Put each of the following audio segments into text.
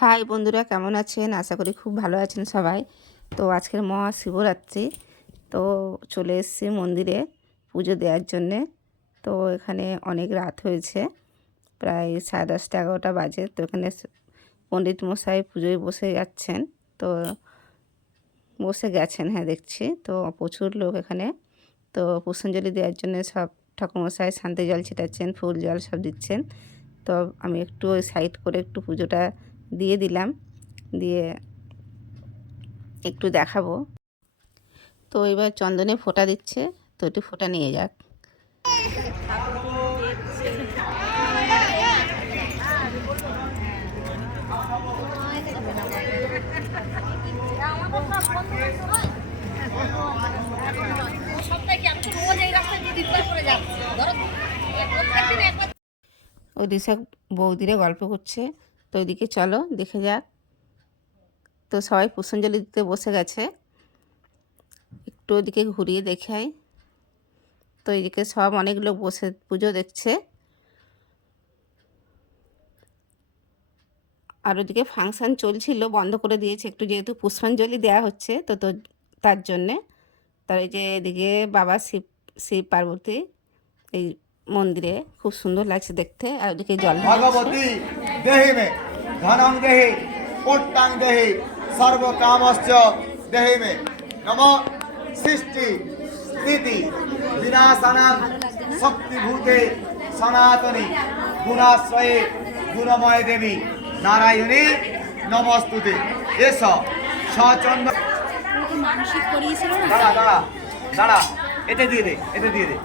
High বন্ধুরা, কেমন আছেন? আশা করি খুব ভালো আছেন সবাই। তো আজকের মহাশিবরাত্রি, তো চলে এসেছি মন্দিরে পুজো দেওয়ার জন্যে। তো এখানে অনেক রাত হয়েছে, প্রায় 10:30 11টা বাজে। তো এখানে পণ্ডিত মশাই পুজোয় বসে যাচ্ছেন, তো বসে গেছেন, হ্যাঁ দেখছি। তো প্রচুর লোক এখানে। তো পুষ্পাঞ্জলি দেওয়ার জন্য সব ঠাকুরমশাই শান্তি জল ছিটাচ্ছেন, ফুল জল সব দিচ্ছেন। তো আমি একটু ওই সাইড করে একটু পুজোটা দিয়ে দিলাম, দিয়ে একটু দেখাবো। তো এবার চন্দনে ফোঁটা দিচ্ছে, তো একটু ফোঁটা নিয়ে যাক। ওই দিশা বৌদিরে গল্প করছে, তো ওইদিকে চলো দেখে যাক। তো সবাই পুষ্পাঞ্জলি দিতে বসে গেছে, একটু ওইদিকে ঘুরিয়ে দেখাই। তো এইদিকে সব অনেক লোক বসে পুজো দেখছে। আর ওদিকে ফাংশান চলছিল, বন্ধ করে দিয়েছে একটু, যেহেতু পুষ্পাঞ্জলি দেওয়া হচ্ছে, তো তার জন্যে। তার এই যে এদিকে বাবা শিব শিব পার্বতী এই মন্দিরে খুব সুন্দর লাগছে দেখতে। আর ওদিকে জল ভগবতী দেহি মে ধনং দেহি পুত্রাং দেহি সর্বকামশ্চ দেহি মে নম সৃষ্টি স্থিতি বিনাশানাং শক্তিভূতে সনাতনী গুণাশ্রয়ে গুণময় দেবী নারায়ণী নমস্তুতে। এস সচন্দ দাঁড়া দাঁড়া দাঁড়া, এতে দিয়ে দে, এতে দিয়ে দে।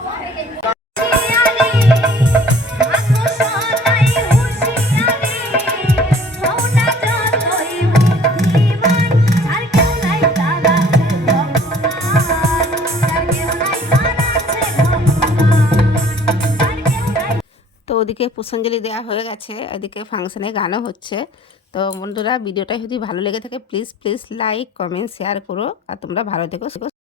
তো ওদিকে পুষ্পাঞ্জলি দেওয়া হয়ে গেছে, এদিকে ফাংশানে গানও হচ্ছে। তো বন্ধুরা, ভিডিওটা যদি ভালো লেগে থাকে please please like comment share করো। আর তোমরা ভালো থেকো।